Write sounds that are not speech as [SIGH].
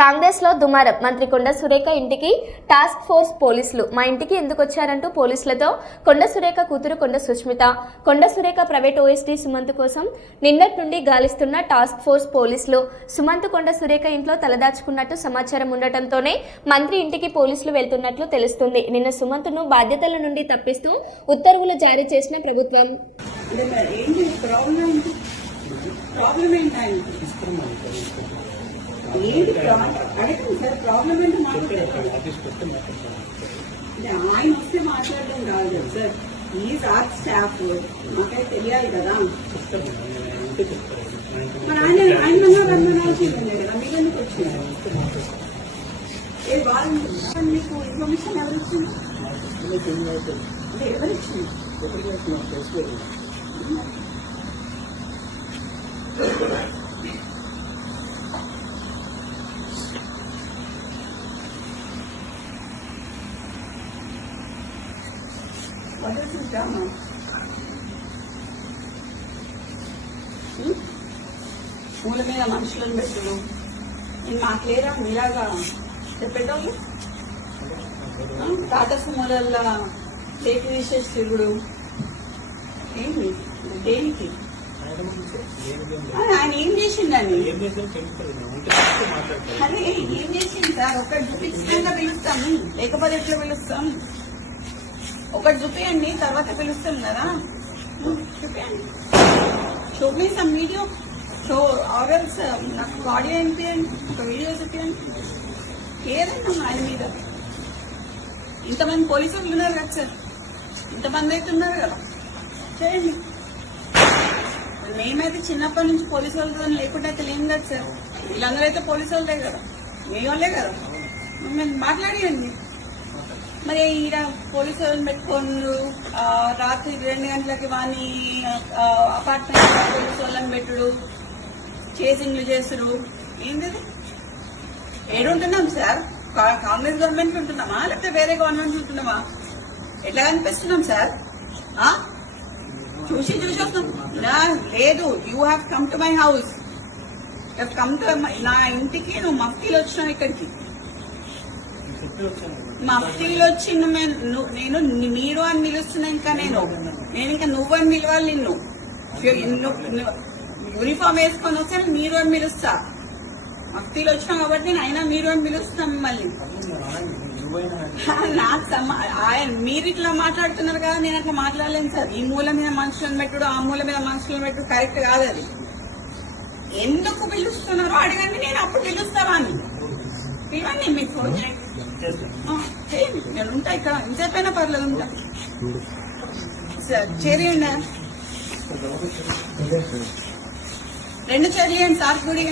కాంగ్రెస్లో దుమారం. మంత్రి కొండ సురేఖ ఇంటికి టాస్క్ ఫోర్స్ పోలీసులు. మా ఇంటికి ఎందుకు వచ్చారంటూ పోలీసులతో కొండ సురేఖ కూతురు కొండ సుష్మిత. కొండ సురేఖ ప్రైవేట్ ఓఎస్డీ సుమంత్ కోసం నిన్నటి నుండి గాలిస్తున్న టాస్క్ ఫోర్స్ పోలీసులు. సుమంత్ కొండ సురేఖ ఇంట్లో తలదాచుకున్నట్టు సమాచారం ఉండటంతోనే మంత్రి ఇంటికి పోలీసులు వెళ్తున్నట్లు తెలుస్తుంది. నిన్న సుమంత్ను బాధ్యతల నుండి తప్పిస్తూ ఉత్తర్వులు జారీ చేసిన ప్రభుత్వం. ఏంటి? ప్రాబ్లం ఏంటి? ప్రాబ్లం ఏంటి అడగండి సార్ ప్రాబ్లం ఏంటి మాట్లాడారు అంటే ఆయన వస్తే మాట్లాడడం కాదు కదా సార్. ఈ సార్ స్టాఫ్ మాకైతే తెలియాలి కదా. మరి ఆయన ఆయన రమ్మనాల్సిందే కదా మీరు ఎందుకు వచ్చినారు ఏ వాళ్ళు మీకు ఇన్ఫర్మేషన్ ఎవరు ఇచ్చింది? అంటే ఎవరు ఇచ్చింది? What is this మూల మీద మనుషులను పెట్టుడు నేను లేరా మీలాగా చెప్పేటోళ్ళు తాత టాటా సుమోలల్లో ప్లేట్ తీసేసి తిరుగుడు ఏంటి దేనికి ఆయన ఏం చేసిండని అరే ఏం చేసింది సార్? ఒకటి చూపించకుండా పిలుస్తాం లేకపోతే ఎట్లా పిలుస్తాం? ఒకటి చూపించండి తర్వాత పిలుస్తాం కదా ఉం, చూపించండి వీడియో సో ఆర్ఎల్స్ నాకు ఆడియో అనిపించండి ఒక వీడియో చూపించండి ఏదైనా ఆయన మీద. ఇంతమంది పోలీసులు ఉన్నారు కదా సార్. ఇంతమంది అయితే ఉన్నారు కదా. చేయండి. మేమైతే చిన్నప్పటి నుంచి పోలీసు వాళ్ళతో లేకుండా అయితే లేం కదా సార్. వీళ్ళందరూ అయితే పోలీసు వాళ్ళే కదా. మీ వాళ్ళే కదా. మేము మాట్లాడియండి. మరి ఈడ పోలీసు వాళ్ళని పెట్టుకోండు రాత్రి రెండు గంటలకి వాని అపార్ట్మెంట్ పోలీసు వాళ్ళని పెట్టుడు. చేసింగ్లు చేసుడు ఏంది ఏడుంటున్నాం సార్? కాంగ్రెస్ గవర్నమెంట్ ఉంటున్నామా? లేకపోతే వేరే గవర్నమెంట్ ఉంటున్నామా? ఎట్లా కనిపిస్తున్నాం సార్? ఆ? చూసి చూసి వస్తున్నాం. లేదు. You have come to my house come to నా ఇంటికి నువ్వు మఫ్తీలు వచ్చినావు ఇక్కడికి. మఫ్తీలు వచ్చి నువ్వు- నేను మీరు అని పిలుస్తున్నా ఇంకా నేను. నేను ఇంకా నువ్వు అని పిలవాలి నిన్ను. యూనిఫామ్ వేసుకొని వస్తే మీరు అని పిలుస్తా. మఫ్తీలు వచ్చినాం కాబట్టి నేను అయినా మీరు అని పిలుస్తున్నా మిమ్మల్ని. [LAUGHS] ఆయన మీరు ఇట్లా మాట్లాడుతున్నారు కదా నేను అట్లా మాట్లాడలేను సార్. ఈ మూల మీద మనుషులను పెట్టుడు ఆ మూల మీద మనుషులను పెట్టుడు కరెక్ట్ కాదు అది. ఎందుకు పిలుస్తున్నారో అడగండి నేను అప్పుడు పిలుస్తావా అని పిలవండి మీకు ఫోన్ చేయండి ఆ, చేయండి నేను ఉంటా ఇక్కడ. ఇంతసేపైనా పర్లేదు ఉంటా. సార్ చేరియండి రెండు చేరియండి సార్ గుడి